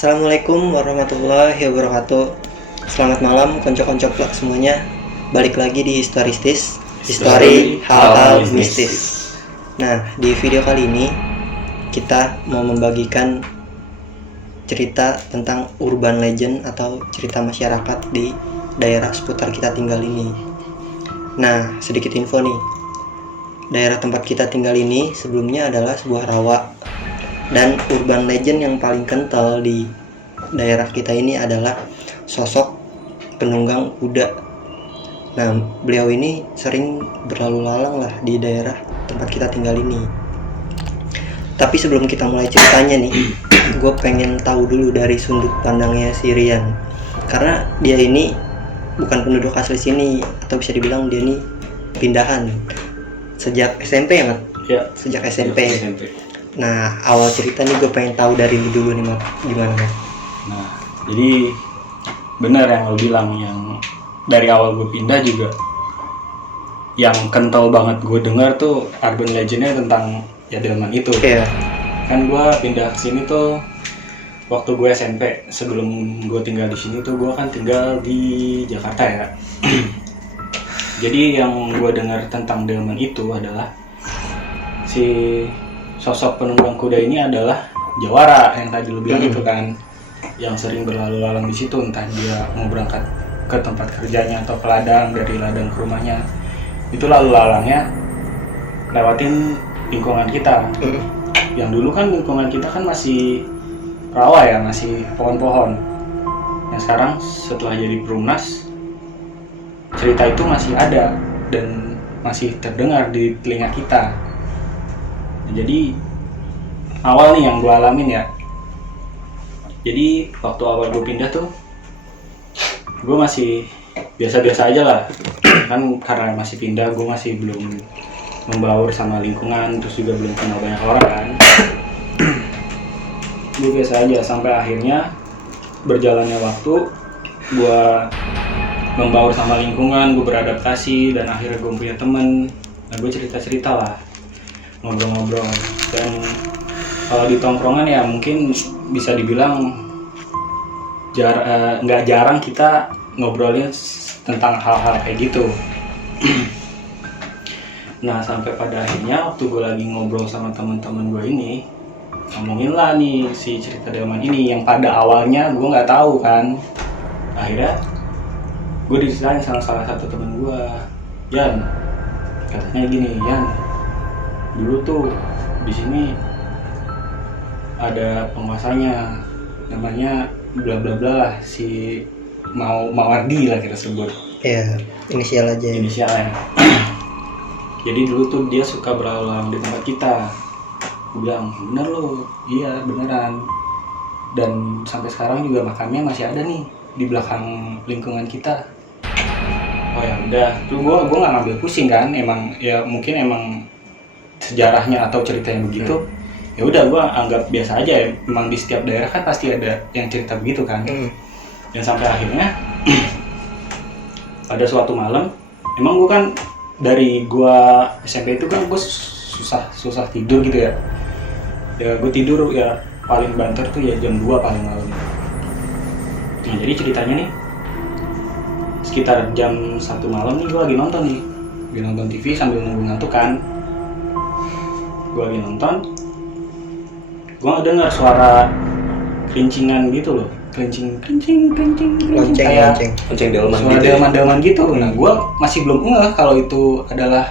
Assalamualaikum warahmatullahi wabarakatuh. Selamat malam konco-konco plak semuanya. Balik lagi di Historistis, History hal-hal mistis. Nah, di video kali ini kita mau membagikan cerita tentang urban legend atau cerita masyarakat di daerah seputar kita tinggal ini. Nah, sedikit info nih. Daerah tempat kita tinggal ini sebelumnya adalah sebuah rawa. Dan urban legend yang paling kental di daerah kita ini adalah sosok penunggang kuda. Nah, beliau ini sering berlalu lalang lah di daerah tempat kita tinggal ini. Tapi sebelum kita mulai ceritanya nih, gue pengen tahu dulu dari sudut pandangnya si Rian. Karena dia ini bukan penduduk asli sini, atau bisa dibilang dia ini pindahan sejak SMP ya, Mat? Ya, sejak SMP. Nah, awal cerita nih gue pengen tahu dari lu dulu nih, Mat. Gimana, Mat? Nah, jadi benar yang lo bilang, yang dari awal gue pindah juga yang kental banget gue dengar tuh urban legendnya tentang ya delman itu. Iya. Kan gue pindah ke sini tuh waktu gue SMP. Sebelum gue tinggal di sini tuh gue kan tinggal di Jakarta ya. Jadi yang gue dengar tentang delman itu adalah si sosok penunggang kuda ini adalah jawara yang tadi lu bilang itu kan, yang sering berlalu lalang di situ, entah dia mau berangkat ke tempat kerjanya atau ke ladang, dari ladang ke rumahnya, itu lalu lalangnya lewatin lingkungan kita. Yang dulu kan lingkungan kita kan masih rawa ya, masih pohon-pohon. Yang sekarang setelah jadi perumnas, cerita itu masih ada dan masih terdengar di telinga kita. Jadi awal nih yang gue alamin ya. Jadi waktu awal gue pindah tuh gue masih biasa-biasa aja lah. Kan karena masih pindah, gue masih belum membaur sama lingkungan, terus juga belum kenal banyak orang kan. Gue biasa aja sampai akhirnya berjalannya waktu, gue membaur sama lingkungan, gue beradaptasi, dan akhirnya gue punya temen. Nah, gue cerita-cerita lah, ngobrol-ngobrol. Dan kalau di tongkrongan ya mungkin bisa dibilang nggak jarang kita ngobrolin tentang hal-hal kayak gitu. Nah, sampai pada akhirnya waktu gue lagi ngobrol sama teman-teman gue ini, ngomongin lah nih si cerita delman ini yang pada awalnya gue nggak tahu kan. Akhirnya gue diceritain sama salah satu teman gue, Yan, katanya gini, Yan, dulu tuh di sini ada penguasanya, namanya bla bla bla lah, si Mawardi lah kita sebut. Iya, inisial aja. Inisialnya. Jadi dulu tuh dia suka berlalu-lalang di tempat kita. Gue bilang, bener lo, iya beneran. Dan sampai sekarang juga makamnya masih ada nih di belakang lingkungan kita. Oh ya udah, tuh gue nggak ngambil pusing kan, emang ya mungkin emang sejarahnya atau ceritanya begitu. Ya udah, gue anggap biasa aja ya. Memang di setiap daerah kan pasti ada yang cerita begitu kan. Dan sampai akhirnya pada suatu malam, emang gue kan dari gue SMP itu kan gue susah tidur gitu ya. Ya gue tidur ya paling banter tuh ya jam 2 paling malam. Nah, jadi ceritanya nih sekitar jam 1 malam nih gue lagi nonton TV sambil nunggu ngantuk kan. Gue lagi nonton, gue dengar suara kelincingan gitu loh, kelinci kayak lonceng delman suara gitu. delman gitu. Nah, gue masih belum ngeh kalau itu adalah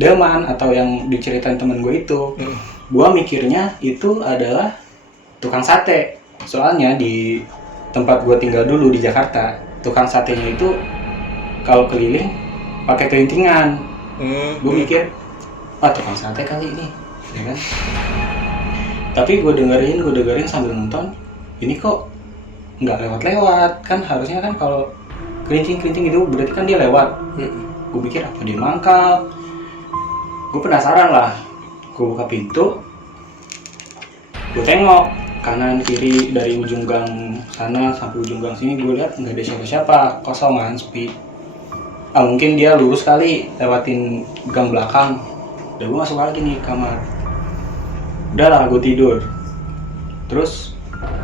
delman atau yang diceritain temen gue itu. Gue mikirnya itu adalah tukang sate. Soalnya di tempat gue tinggal dulu di Jakarta, tukang satenya itu kalau keliling pakai kelintingan. Gue mikir, tukang sate kali ini, ya kan? Tapi gue dengerin sambil nonton, ini kok nggak lewat-lewat, kan harusnya kan kalau kerincing itu berarti kan dia lewat. Gue pikir apa dia mangkal. Gue penasaran lah, gue buka pintu, gue tengok kanan kiri dari ujung gang sana sampai ujung gang sini, gue lihat nggak ada siapa-siapa, kosongan, sepi. Mungkin dia lurus kali lewatin gang belakang. Udah, gue masuk lagi nih kamar. Udah lah, gue tidur. Terus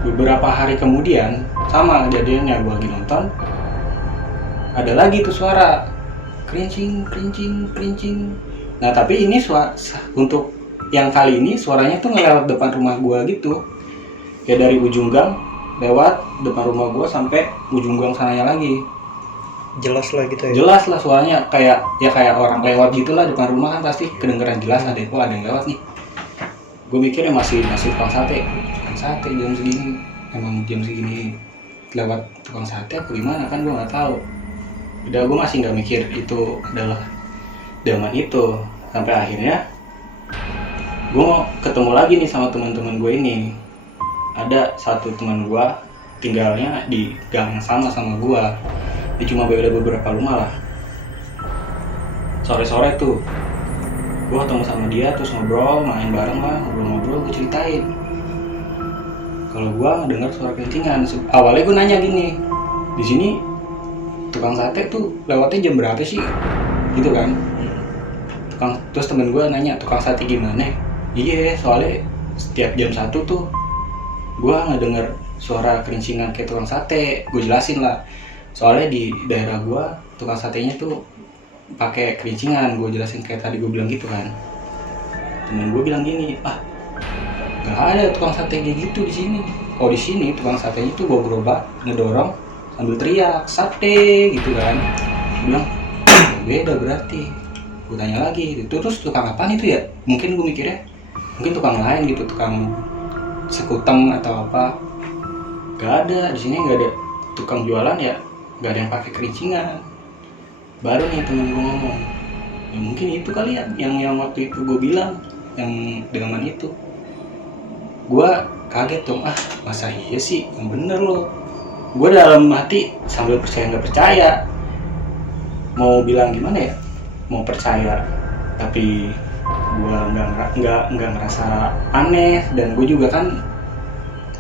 beberapa hari kemudian sama kejadiannya, gue lagi nonton, ada lagi tuh suara kerincing. Nah tapi ini untuk yang kali ini suaranya tuh ngelewat depan rumah gue gitu, kayak dari ujung gang lewat depan rumah gue sampai ujung gang sananya lagi. Jelas lah gitu ya. Jelas lah suaranya, kayak orang lewat gitulah depan rumah kan pasti kedengeran jelas, ada yang lewat nih. Gue mikirnya masih tukang sate jam segini, emang jam segini lewat tukang sate apa gimana kan gue nggak tahu. Udah gue masih nggak mikir itu adalah delman itu, sampai akhirnya gue ketemu lagi nih sama teman-teman gue ini. Ada satu teman gue tinggalnya di gang yang sama gue, dia cuma beda beberapa rumah lah. Sore-sore tuh gue ketemu sama dia, terus ngobrol, main bareng lah, ngobrol-ngobrol, gue ceritain kalau gue dengar suara kelincingan. Awalnya gue nanya gini, di sini tukang sate tuh lewatnya jam berapa sih, gitu kan. Terus temen gue nanya, tukang sate gimana? Iya, soalnya setiap jam 1 tuh gue ngedenger suara kelincingan kayak tukang sate. Gue jelasin lah, soalnya di daerah gue tukang satenya tuh pakai kelincingan. Gue jelasin kayak tadi gue bilang gitu kan. Temen gue bilang gini, nggak ada tukang sate kayak gitu di sini. Oh di sini tukang satenya tuh bawa gerobak ngedorong sambil teriak sate gitu kan. Gue bilang beda berarti. Gue tanya lagi, itu terus tukang apaan itu ya? Mungkin gue mikirnya mungkin tukang lain gitu, tukang sekuteng atau apa. Gak ada, di sini nggak ada tukang jualan ya, nggak ada yang pakai kelincingan. Baru nih temen gue ngomong, ya mungkin itu kali ya yang waktu itu gue bilang, yang delman itu. Gue kaget dong, masa iya sih, yang bener loh. Gue dalam hati sambil percaya nggak percaya, mau bilang gimana ya, mau percaya tapi gue nggak ngerasa aneh, dan gue juga kan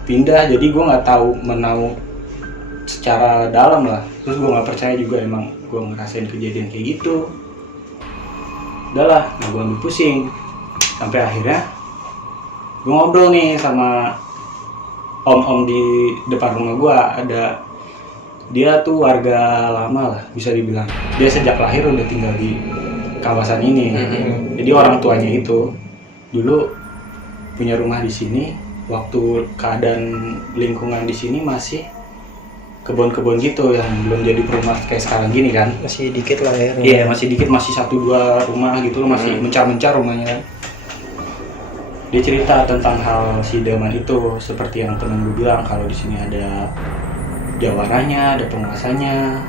pindah, jadi gue nggak tahu menau secara dalam lah. Terus gue nggak percaya juga, emang gue ngerasain kejadian kayak gitu. Udahlah, nggak gue ambil pusing. Sampai akhirnya gue ngobrol nih sama om di depan rumah gue. Ada, dia tuh warga lama lah bisa dibilang, dia sejak lahir udah tinggal di kawasan ini. Jadi orang tuanya itu dulu punya rumah di sini, waktu keadaan lingkungan di sini masih kebun-kebun gitu yang belum jadi perumahan kayak sekarang gini kan. Masih dikit lah ya. Iya, masih dikit, masih 1-2 rumah gitu loh, masih mencar-mencar rumahnya. Dia cerita tentang hal si delman itu, seperti yang temen gue bilang, kalau di sini ada jawaranya, ada penguasanya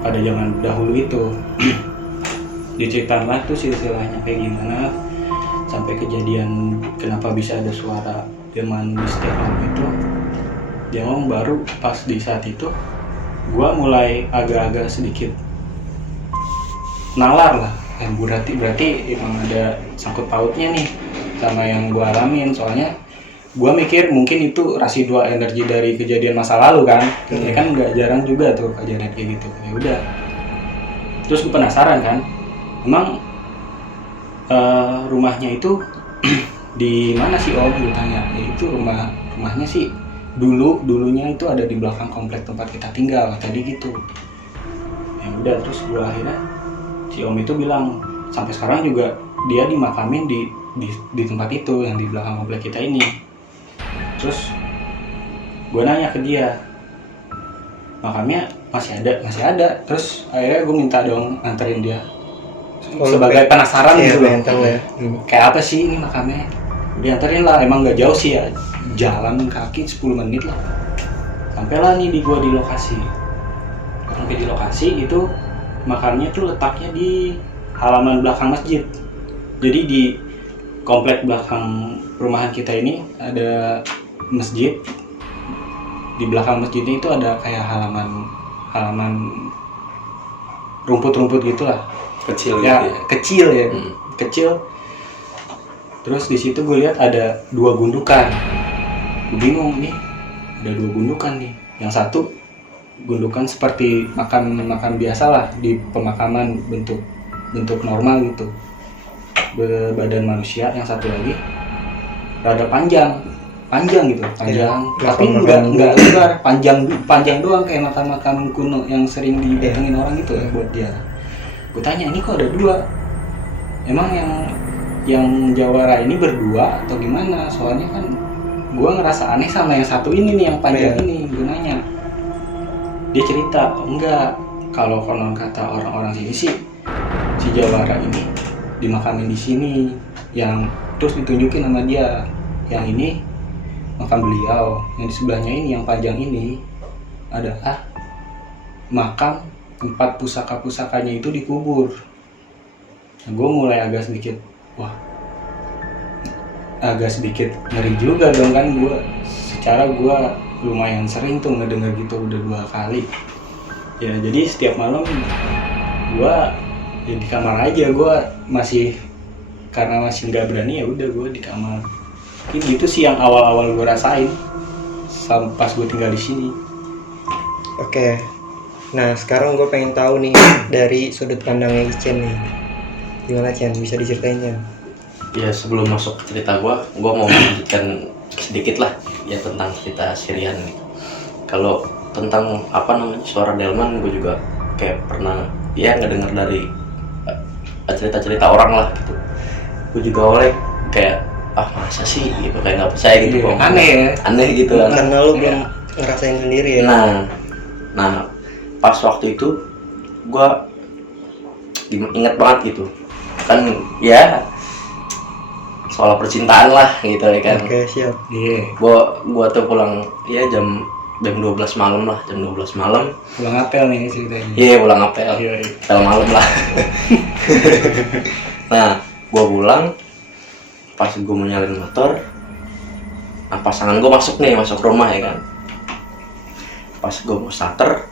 pada zaman dahulu itu. Diceritain lah tuh silsilahnya kayak gimana sampai kejadian kenapa bisa ada suara delman di setiap malam itu. Dia ngomong baru pas di saat itu gua mulai agak-agak sedikit nalar lah, berarti emang ada sangkut pautnya nih sama yang gua alamin. Soalnya gua mikir mungkin itu residual energi dari kejadian masa lalu kan. Ya kan nggak jarang juga tuh kejadian kayak gitu. Ya udah, terus gue penasaran kan, emang rumahnya itu di mana sih om? Gue tanya. Ya itu rumahnya sih dulunya itu ada di belakang komplek tempat kita tinggal tadi gitu. Ya udah, terus gue akhirnya si om itu bilang sampai sekarang juga dia dimakamin di tempat itu yang di belakang komplek kita ini. Terus gue nanya ke dia, makamnya masih ada. Terus akhirnya gue minta dong anterin dia, sebagai penasaran gitu loh. Ya. Kayak apa sih ini makamnya? Dianterin lah, emang nggak jauh sih ya, jalan kaki 10 menit lah. Sampailah nih gua di lokasi. Sampai di lokasi itu makamnya tuh letaknya di halaman belakang masjid. Jadi di komplek belakang perumahan kita ini ada masjid. Di belakang masjidnya itu ada kayak halaman rumput-rumput gitulah. Kecil ya, gitu ya? Kecil ya. Kecil. Terus di situ gue lihat ada 2 gundukan. Gue bingung nih, ada 2 gundukan nih. Yang satu gundukan seperti makan biasa lah di pemakaman, bentuk normal gitu, berbadan manusia. Yang satu lagi rada panjang, panjang gitu, panjang, tapi makam nggak lebar, panjang doang kayak makam kuno yang sering didatengin orang gitu ya buat dia. Gue tanya, ini kok ada 2? Emang yang jawara ini berdua atau gimana? Soalnya kan gue ngerasa aneh sama yang satu ini nih, yang panjang ini. Gue nanya, dia cerita, enggak, kalau konon kata orang-orang sini sih, si jawara ini dimakamin di sini, yang terus ditunjukin sama dia, yang ini makam beliau, yang di sebelahnya ini yang panjang ini adalah makam tempat pusaka-pusakanya itu dikubur. Nah, gue mulai agak sedikit ngeri juga dong kan. Gue lumayan sering tuh ngedenger gitu, udah 2 kali ya. Jadi setiap malam gue ya di kamar aja, gue karena masih nggak berani, ya udah gue di kamar. Mungkin gitu sih yang awal-awal gue rasain pas gue tinggal di sini. Oke. Nah, sekarang gue pengen tahu nih dari sudut pandangnya Icen nih. Gimana Cen? Bisa diceritain Cen? Ya sebelum masuk ke cerita gue mau melanjutkan sedikit lah ya tentang cerita Sirian nih. Kalau tentang suara delman, gue juga kayak pernah ya ngedenger dari cerita-cerita orang lah gitu. Gue juga oleh kayak masa sih gitu, kayak nggak percaya gitu. Aneh gitu kan. Karena lu belum ngerasain sendiri ya. Nah pas waktu itu gue ingat banget gitu kan ya, soal percintaan lah gitu ya kan. Oke, siap. Iya. Gua tuh pulang ya jam 12 malam lah, jam 12 malam. Pulang apel nih ceritanya. Iya, pulang apel. Apel malam lah. Nah, gua pulang pas gua mau nyalain motor. Nah, pasangan gua masuk rumah ya kan. Pas gua mau starter,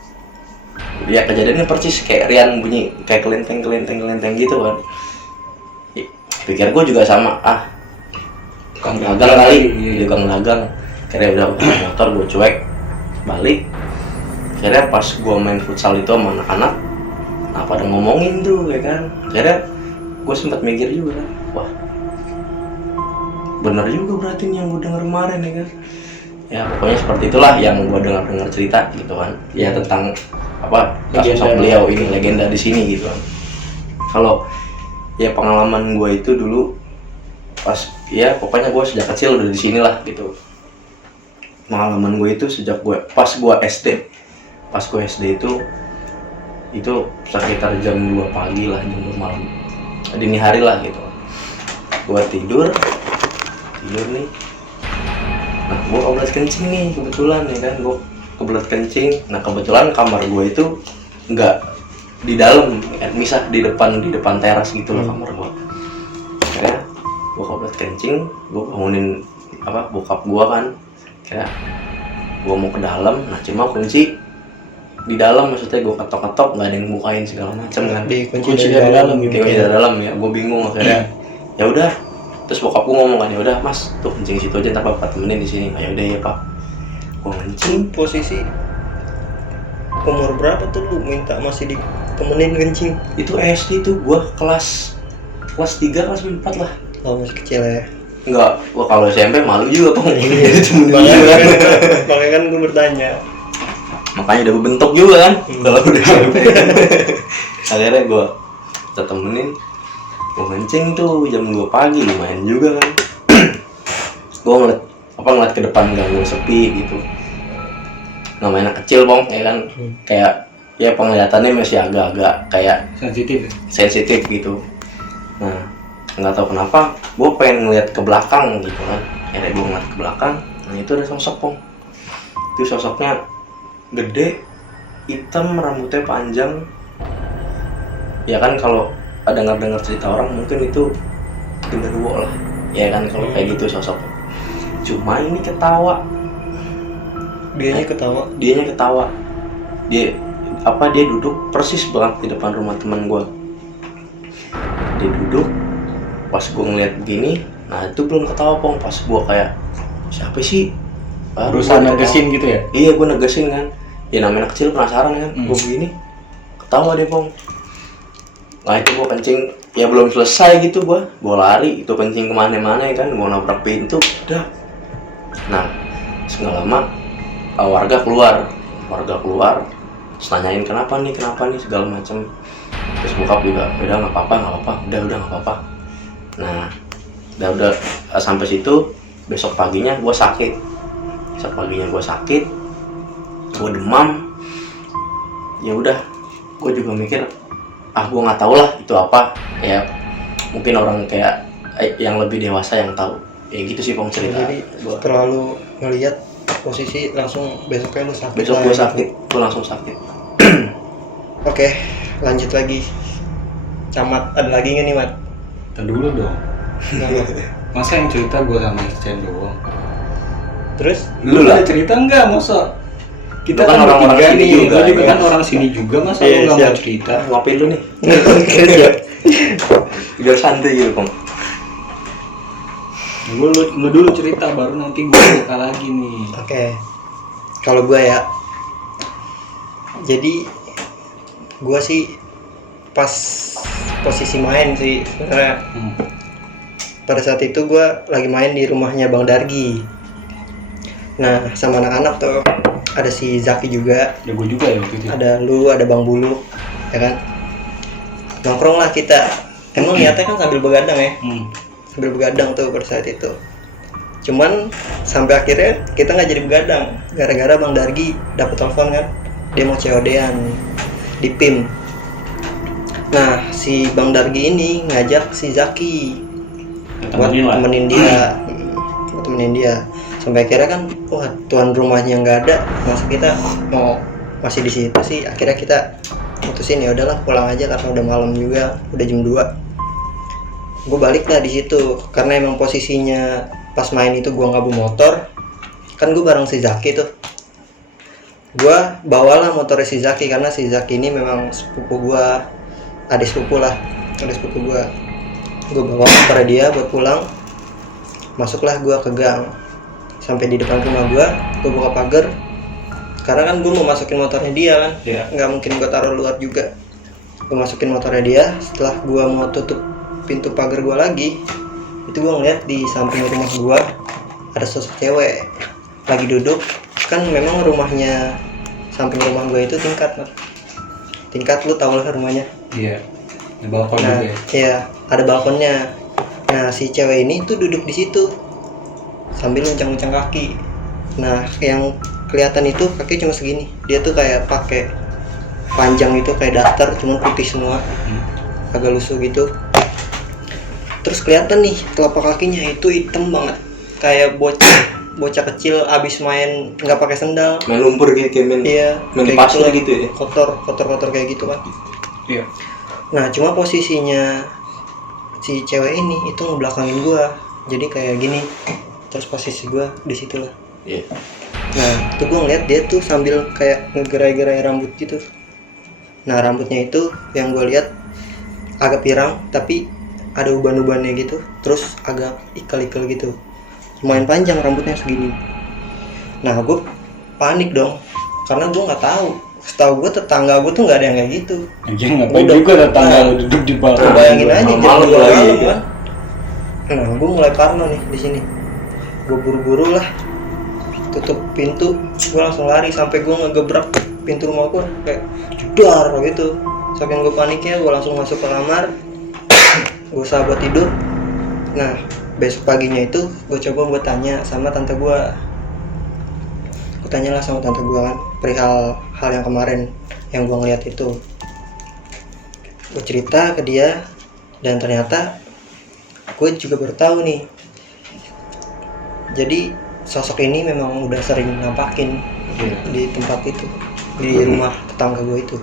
ya kejadiannya persis kayak Rian, bunyi kayak kelenteng gitu kan. Pikir gue juga sama, tukang dagang kali, tukang dagang. Akhirnya udah motor gue cuek, balik. Akhirnya pas gue main futsal itu sama anak-anak, nah pada ngomongin tuh ya kan. Akhirnya gue sempat mikir juga, wah bener juga berarti yang gue denger kemarin ya kan. Ya pokoknya seperti itulah yang gue dengar cerita gitu kan. Ya tentang sosok beliau ini, legenda di sini gitu kan. Kalau ya pengalaman gue itu dulu pas ya pokoknya gue sejak kecil udah di sini lah gitu. Pengalaman gue itu sejak pas gue SD itu sekitar jam 2 pagi lah, jam 2 malam, dini hari lah gitu. Gue tidur nih. Nah gue kebelet kencing nih kebetulan ya kan, gue kebelet kencing. Nah kebetulan kamar gue itu nggak di dalam, misah di depan teras gitu loh kamar gua. Kayak gua kebelet kencing, gua bangunin bokap gua kan. Kayak gua mau ke dalam, nah cuma kunci di dalam, maksudnya gua ketok-ketok nggak ada yang bukain segala macam kan. Kunci dari dalam gitu. Kunci dari dalam ya, gua bingung akhirnya. Ya udah, terus bokap gua ngomong kan, ya udah Mas, tuh kencing situ aja, ntar Bapak temenin di sini. Ya udah ya Pak. Gua kencing. Posisi umur berapa tuh lu minta masih ditemenin kencing? Itu SD tuh, gua kelas 3, kelas 4 lah. Oh, masih kecil ya? Enggak, gua kalau SMP malu juga Pong. Makanya kan gue bertanya. Makanya udah bentuk juga kan kalau udah SMP. Akhirnya gua temenin, gua kencing tuh jam 2 pagi, lumayan juga kan. Gua ngeliat ke depan gang gua sepi gitu. Namanya anak kecil Bong ya kan, kayak ya penglihatannya masih agak-agak kayak sensitif gitu. Nah nggak tahu kenapa gue pengen ngeliat ke belakang gitu kan. Akhirnya gue ngeliat ke belakang, nah itu ada sosok Bong. Itu sosoknya gede, hitam, rambutnya panjang. Ya kan kalau ada dengar cerita orang mungkin itu genderuwo lah ya kan kalau kayak gitu sosok. Cuma ini ketawa. Dianya ketawa. Dia duduk persis banget di depan rumah teman gue. Dia duduk, pas gue ngeliat begini, nah itu belum ketawa Pong. Pas gue kayak, siapa sih? Berusaha negesin gitu ya? Iya, gue negesin kan. Ya namanya kecil penasaran kan. Gue begini, ketawa dia Pong. Nah itu gue kencing, ya belum selesai gitu gue lari, itu kencing kemana-mana ya kan. Gue nabrak pintu, udah Nah terus nggak lama warga keluar terus nanyain kenapa nih segala macam. Terus bokap juga udah nggak apa-apa udah nggak apa-apa. Nah udah sampai situ. Besok paginya gue sakit, gue demam. Ya udah, gue juga mikir, gue nggak tahu lah itu apa. Ya mungkin orang kayak yang lebih dewasa yang tahu. Ya gitu sih cerita. Jadi terlalu ngelihat posisi langsung besoknya lu sakit. Besok gue sakit, gue langsung sakit. Oke, lanjut lagi. Camat, ada lagi nggak nih, Mat? Kita dulu dong. Masa yang cerita gue sama Chen doang? Terus? Lu ada cerita enggak, masa? Kita kan orang-orang bertiga sini nih, juga, lu juga ya. kan orang sini juga, masa Iya, lu nggak siap. mau cerita? Ngopi lu nih, Ya. biar santai gitu Kong. Lu dulu cerita, baru nanti gue cerita lagi nih. Oke. Kalau gue ya, jadi gue sih pas posisi main sih sebenarnya. Pada saat itu gue lagi main di rumahnya Bang Dargi. Nah sama anak-anak tuh ada si Zaki juga, Ya gue juga ya waktu itu. ada lu, ada Bang Bulu, ya kan. Nongkrong lah kita. Emang niatnya kan sambil begadang ya, sambil begadang tuh pada saat itu. Cuman sampai akhirnya kita nggak jadi begadang gara-gara Bang Dargi dapet telepon kan, dia mau COD-an di PIM. Nah si Bang Dargi ini ngajak si Zaki buat temenin dia, sampai akhirnya kan wah tuan rumahnya nggak ada, masa kita mau masih di situ sih. Akhirnya kita mutusin ya udahlah pulang aja karena udah malam juga, udah jam 2. Gue balik lah di situ karena emang posisinya pas main itu gue nggak bawa motor kan, gue bareng si Zaki tuh. Gue bawalah motornya si Zaki karena si Zaki ini memang sepupu gue, adik sepupu gue. Gue bawa motornya dia buat pulang. Masuklah gue ke gang, sampai di depan rumah gue buka pagar karena kan gue mau masukin motornya dia kan. Nggak mungkin gue taruh luar juga. Gue masukin motornya dia. Setelah gue mau tutup pintu pagar gue lagi, itu gue ngeliat di samping rumah gue ada sosok cewek lagi duduk. Kan memang rumahnya, samping rumah gue itu tingkat, lu tau lah rumahnya. Iya. Di balkon Nah, juga ya. iya, ada balkonnya. Nah, si cewek ini tuh duduk di situ sambil nguncang-nguncang kaki. Nah, yang kelihatan itu kaki cuma segini. Dia tuh kayak pakai panjang itu kayak daster, cuma putih semua, agak lusuh gitu. Terus kelihatan nih telapak kakinya itu hitam banget, kayak bocah kecil abis main nggak pakai sendal. Main lumpur gitu, kayak main kayak pasir lah. gitu ya. Kotor kayak gitu kan. Iya. Nah cuma posisinya si cewek ini itu ngebelakangin gua, jadi kayak gini. Terus posisi gua di situ lah. Iya. Nah tuh gua ngeliat dia tuh sambil kayak ngegerai-gerai rambut gitu. Nah rambutnya itu yang gua lihat agak pirang tapi ada uban-ubannya gitu, terus agak ikal-ikal gitu, lumayan panjang rambutnya segini. Nah gue panik dong karena gue nggak tahu. Setahu gue tetangga gue tuh nggak ada yang kayak gitu. Anjir ngapain Udah. juga tetangga Nah, lu duduk di balkon. Bayangin aja jam malam 2 lagi, malam ya. kan. Nah gue mulai parno nih di sini. Gue buru-buru lah tutup pintu, gue langsung lari sampai gue ngegebrak pintu rumah gue kayak jedar gitu. Saking gue paniknya gue langsung masuk ke kamar, gue usaha buat tidur. Nah besok paginya itu gue coba buat tanya sama tante gue. Gue tanyalah sama tante gue kan perihal hal yang kemarin yang gue ngeliat itu. Gue cerita ke dia dan ternyata gue juga baru tahu nih. Jadi sosok ini memang udah sering nampakin di tempat itu, di rumah tetangga gue itu.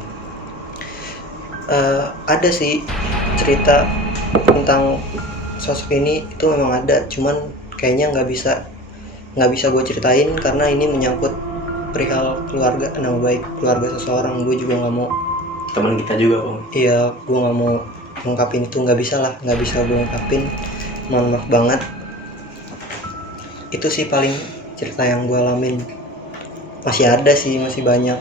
Ada sih cerita tentang sosok ini, itu memang ada, cuman kayaknya nggak bisa gue ceritain karena ini menyangkut perihal keluarga, nama baik keluarga seseorang. Gue juga nggak mau, Teman kita juga Om. iya gue nggak mau ngungkapin itu, nggak bisa gue ngungkapin, mohon maaf banget. Itu sih paling cerita yang gue alamin. Masih ada sih, masih banyak,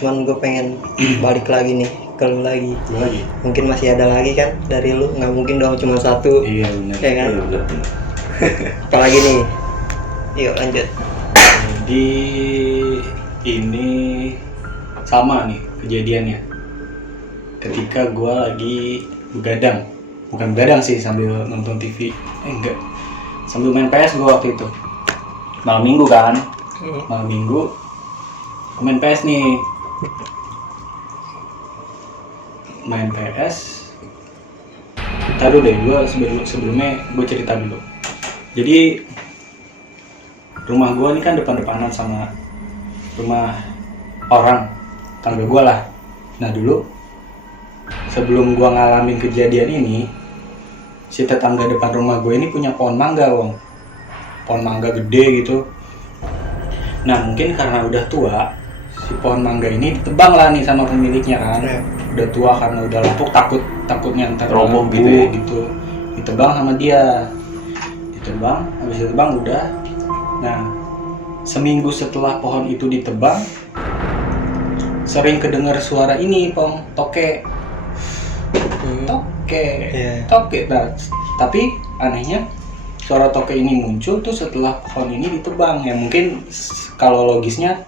cuman gue pengen balik lagi nih ke lu lagi. Mungkin masih ada lagi kan dari lu, nggak mungkin dong cuma satu. Iya benar. Ya kan? Iya benar. Apalagi nih Yuk lanjut. Jadi ini sama nih kejadiannya. Ketika gue lagi begadang, bukan begadang sih, sambil nonton TV. Enggak, sambil main PS gue waktu itu. Malam minggu kan, malam minggu gue main PS nih. Main PS. Taruh deh, gue sebelumnya gue cerita dulu. Jadi rumah gue ini kan depan-depanan sama rumah orang tangga gue lah. Nah dulu sebelum gue ngalamin kejadian ini, si tetangga depan rumah gue ini punya pohon mangga, Wong. Pohon mangga gede gitu. Nah mungkin karena udah tua, si pohon mangga ini ditebang lah nih sama pemiliknya kan. Udah tua karena udah lapuk, takutnya ntar roboh gitu ya, gitu. Ditebang sama dia. Ditebang, habis ditebang udah. Nah, seminggu setelah pohon itu ditebang, sering kedengar suara ini, Pong, toke. Toke. Nah, tapi anehnya suara toke ini muncul tuh setelah pohon ini ditebang. Ya mungkin kalau logisnya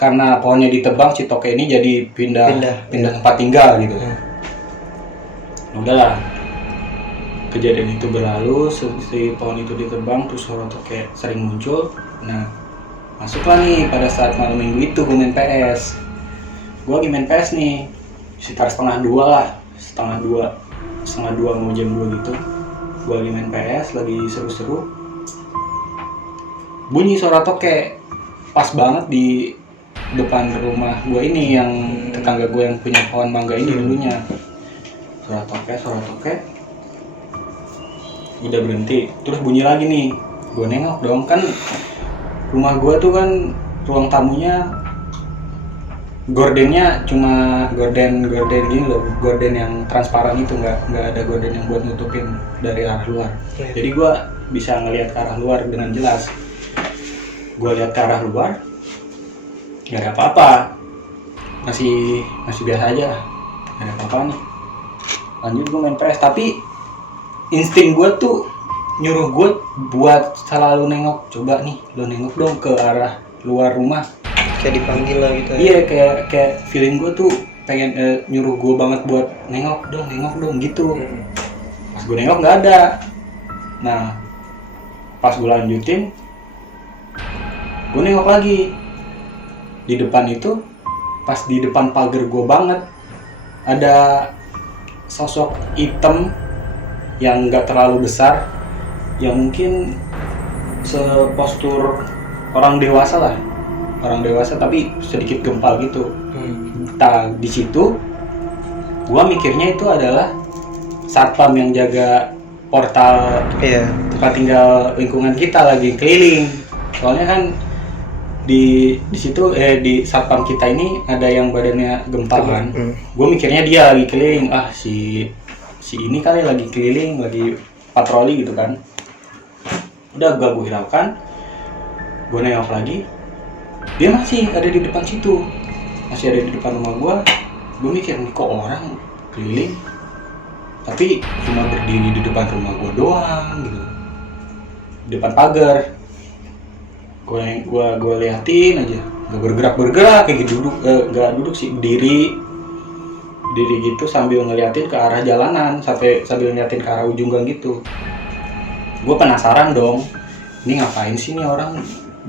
karena pohonnya ditebang, si toke ini jadi pindah tempat tinggal gitu. Udahlah, kejadian itu berlalu, si pohon itu ditebang, terus suara toke sering muncul. Nah, masuklah nih pada saat malam minggu itu gue main PS. Gue lagi main PS nih, sekitar setengah dua mau jam 2 gitu. Gue lagi main PS, lagi seru-seru. Bunyi suara toke, pas banget di depan rumah gue ini, yang tetangga gue yang punya pohon mangga ini dulunya. Suara toke udah berhenti, terus bunyi lagi nih. Gue nengok dong, kan rumah gue tuh kan ruang tamunya gordennya cuma gorden gini loh, gorden yang transparan itu, nggak ada gorden yang buat nutupin dari arah luar. Jadi gue bisa ngelihat ke arah luar dengan jelas. Gue lihat ke arah luar, nggak ada apa-apa, masih biasa aja, nggak ada apa-apa nih. Lanjut gue main PS, tapi insting gue tuh nyuruh gue buat selalu nengok. Coba nih lo nengok dong ke arah luar rumah, Kayak dipanggil lah gitu. Iya, kayak feeling gue tuh pengen nyuruh gue banget buat nengok dong gitu. Pas gue nengok nggak ada. Nah pas gue lanjutin, gue nengok lagi di depan itu, pas di depan pagar gue banget ada sosok hitam yang nggak terlalu besar, yang mungkin sepostur orang dewasa tapi sedikit gempal gitu. Nah di situ gua mikirnya itu adalah satpam yang jaga portal tempat tinggal lingkungan kita lagi keliling. Soalnya kan di situ di satpam kita ini ada yang badannya gempal kan. Gue mikirnya dia lagi keliling, si ini kali lagi keliling, lagi patroli gitu kan. Udah gue hiraukan, gue nengok lagi, dia masih ada di depan situ, masih ada di depan rumah gue mikir nih kok orang keliling tapi cuma berdiri di depan rumah gue doang gitu, di depan pagar. Gue liatin aja, nggak bergerak kayak gitu, nggak duduk sih, berdiri gitu sambil ngeliatin ke arah jalanan, sambil ngeliatin ke arah ujung gang gitu. Gue penasaran dong, ini ngapain sih nih orang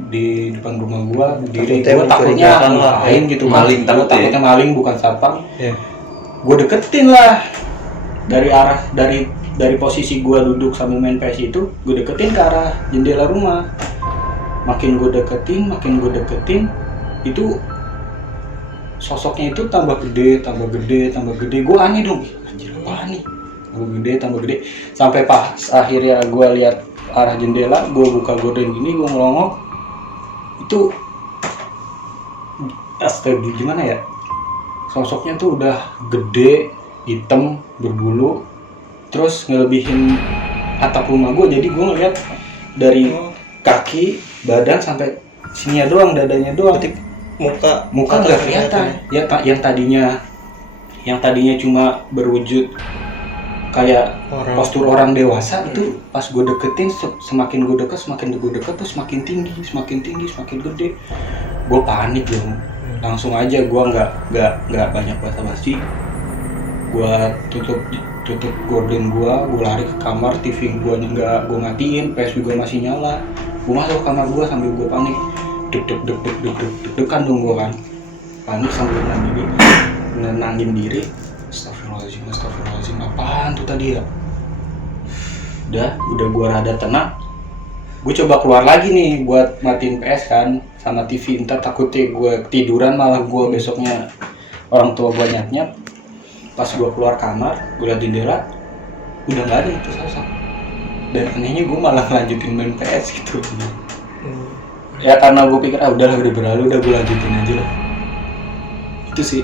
di depan rumah gue berdiri. Gue takutnya ngapain gitu, maling, takutnya maling bukan satpam. Gue deketin lah dari posisi gue duduk sambil main PS itu, gue deketin ke arah jendela rumah. Makin gue deketin, itu sosoknya itu tambah gede. Gue aneh dong, anjir apaan nih, tambah gede. Sampai pas akhirnya gue lihat arah jendela, gue buka gorden gini, gue ngelongok. Itu astaga, gimana ya, sosoknya tuh udah gede, hitam, berbulu, terus ngelebihin atap rumah gue. Jadi gue ngeliat dari kaki, badan sampai sini doang, dadanya doang. Muka nggak kelihatan. Ya yang tadinya cuma berwujud kayak postur orang dewasa. Itu pas gue deketin, semakin gue deket tuh semakin tinggi, semakin gede. Gue panik dong. Langsung aja gue nggak banyak basa-basi. Gue tutup gorden gue lari ke kamar, TV gue gue matiin, PS juga masih nyala. Gue masuk ke kamar gue sambil gue panik, deg-degan dong gue kan, panik sambil nenangin diri. Astagfirullahaladzim, apaan tuh tadi ya? Udah gue rada tenang. Gue coba keluar lagi nih buat matiin PS kan sama TV, entar takutnya gue tiduran malah gue besoknya orang tua gue nyap. Pas gue keluar kamar, gue liat jendela, udah nggak ada itu sosok. Dan anehnya gue malah lanjutin main PS gitu. Ya karena gue pikir udahlah, udah berlalu, udah gue lanjutin aja lah. Itu sih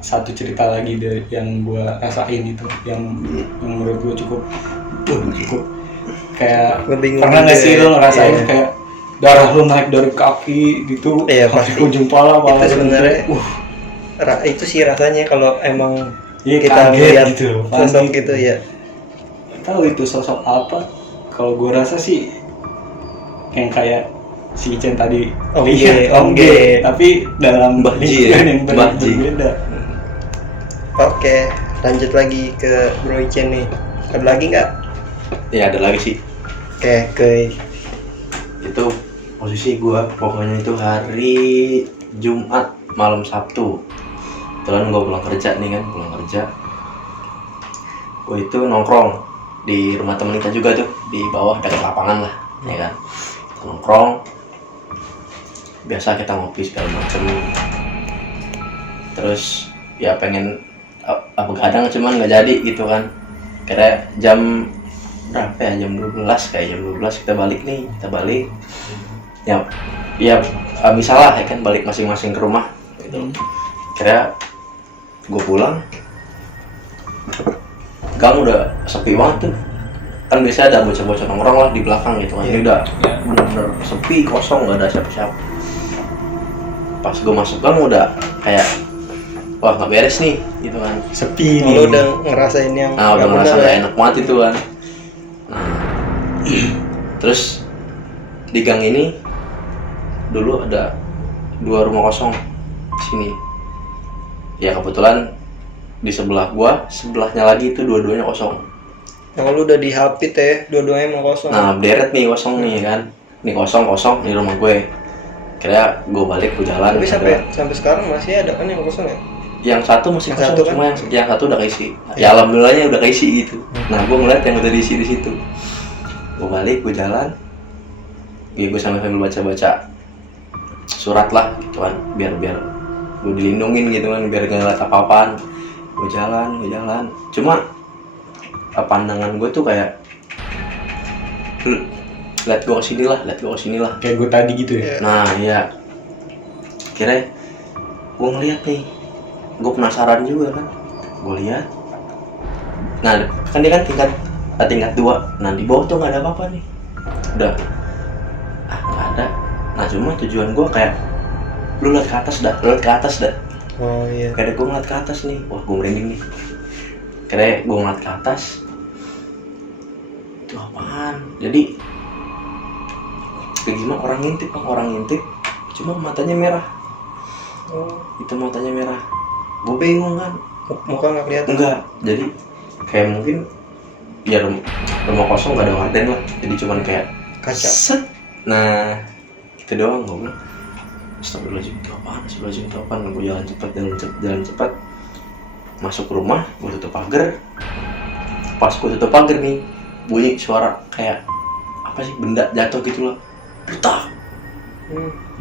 satu cerita lagi dari yang gue rasain itu, yang menurut gue cukup kayak pernah nggak sih lo ngerasain kayak darah lo naik dari kaki gitu sampai ke ujung pala itu sebenarnya itu sih rasanya kalau emang kita lihat gitu, sosok gitu ya. Tahu itu sosok apa? Kalau gue rasa sih yang kayak si Icen tadi, Om G, tapi dalam lingkungan yang berbeda. Oke, lanjut lagi ke Bro Icen nih. Ada lagi nggak? Ya ada lagi sih. Oke. Itu posisi gue pokoknya itu hari Jumat malam Sabtu. Kebetulan gue pulang kerja. Gue itu nongkrong di rumah temen kita juga tuh, di bawah dekat lapangan lah, ya kan. Nongkrong, biasa kita ngopi segala macem. Terus ya pengen begadang cuman nggak jadi gitu kan. Kira jam berapa ya, jam 12 kita balik. Ya bisa lah ya kan, balik masing-masing ke rumah gitu. Kira gue pulang, gang udah sepi banget tuh. Kan biasa ada bocah-bocah nongkrong lah di belakang gitu kan. Ini udah bener-bener sepi, kosong, gak ada siapa-siapa. Pas gue masuk gang udah kayak wah nggak beres nih gitu kan, sepi nih. Lo udah ngerasain yang udah ngerasa nggak enak banget itu kan. Terus di gang ini dulu ada 2 rumah kosong di sini. Ya kebetulan di sebelah gua, sebelahnya lagi itu dua-duanya kosong. Yang lu udah dihapit ya, dua-duanya mau kosong. Nah berderet nih kosong nih kan, nih kosong di rumah gue. Kira gue balik, gue jalan. Tapi sampai sekarang masih ada kan yang kosong ya? Yang satu masih kosong, satu cuma kan? yang satu udah keisi. Ya alhamdulillahnya udah keisi gitu. Nah gue ngeliat yang udah diisi di situ. Gue balik, gue jalan. Gue sambil baca surat lah gitu kan, biar gue dilindungin gitu kan, biar gak ngeliat apa-apaan. Gue jalan. Cuma pandangan gue tuh kayak lihat gue kesini lah. Kayak gue tadi gitu ya. Nah iya, kira gue ngeliat nih, gue penasaran juga kan, gue lihat. Nah kan dia kan tingkat 2, nah di bawah tuh nggak ada apa-apa nih, udah nggak ada. Nah cuma tujuan gue kayak lu lihat ke atas dah. Oh iya. Kayak gue ngeliat ke atas nih, wah gue merinding nih. Kayak gue ngeliat ke atas, itu apaan? Jadi kayak gimana, orang ngintip, cuma matanya merah. Itu matanya merah. Gue bingung kan, Muka nggak kelihatan? enggak, jadi kayak mungkin ya rumah kosong gak ada warden lah, jadi cuman kayak Kaca. set. Nah itu doang. Gue bilang astagfirullahaladzim, itu apaan? Gue jalan cepat masuk rumah. Gue tutup pagar. Pas gue tutup pagar nih, bunyi suara kayak apa sih, benda jatuh gitu loh, butak.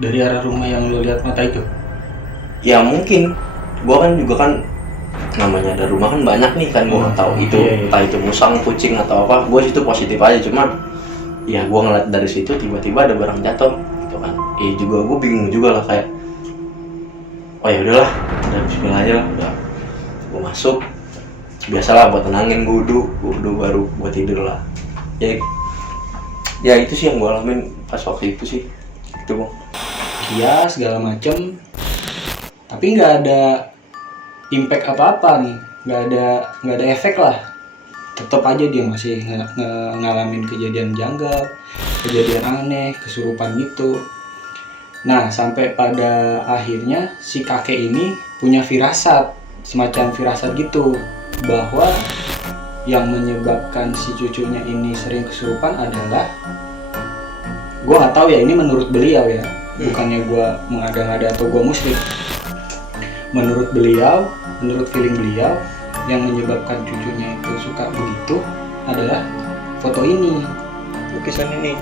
Dari arah rumah yang lo lihat mata itu? Ya mungkin gua kan juga kan namanya ada rumah kan banyak nih kan, gua nggak tahu itu entah itu musang, kucing atau apa. Gua situ positif aja, cuma ya gua ngeliat dari situ tiba-tiba ada barang jatuh gitu kan. Juga gua bingung juga lah, kayak oh ya udahlah, udah bismillah aja lah, udah gua masuk. Biasalah buat tenangin, gua wudhu baru gua tidur lah. Ya itu sih yang gua alamin pas waktu itu sih itu bang. Iya segala macem, tapi nggak ada impact apa-apa nih nggak ada efek lah. Tetap aja dia masih ngalamin kejadian janggal, kejadian aneh, kesurupan gitu. Nah, sampai pada akhirnya si kakek ini punya firasat, semacam firasat gitu, bahwa yang menyebabkan si cucunya ini sering kesurupan adalah, gue nggak tahu ya, ini menurut beliau ya, bukannya gue mengada-ngada atau gue musyrik. Menurut beliau, menurut feeling beliau, yang menyebabkan cucunya itu suka begitu adalah foto ini, lukisan ini.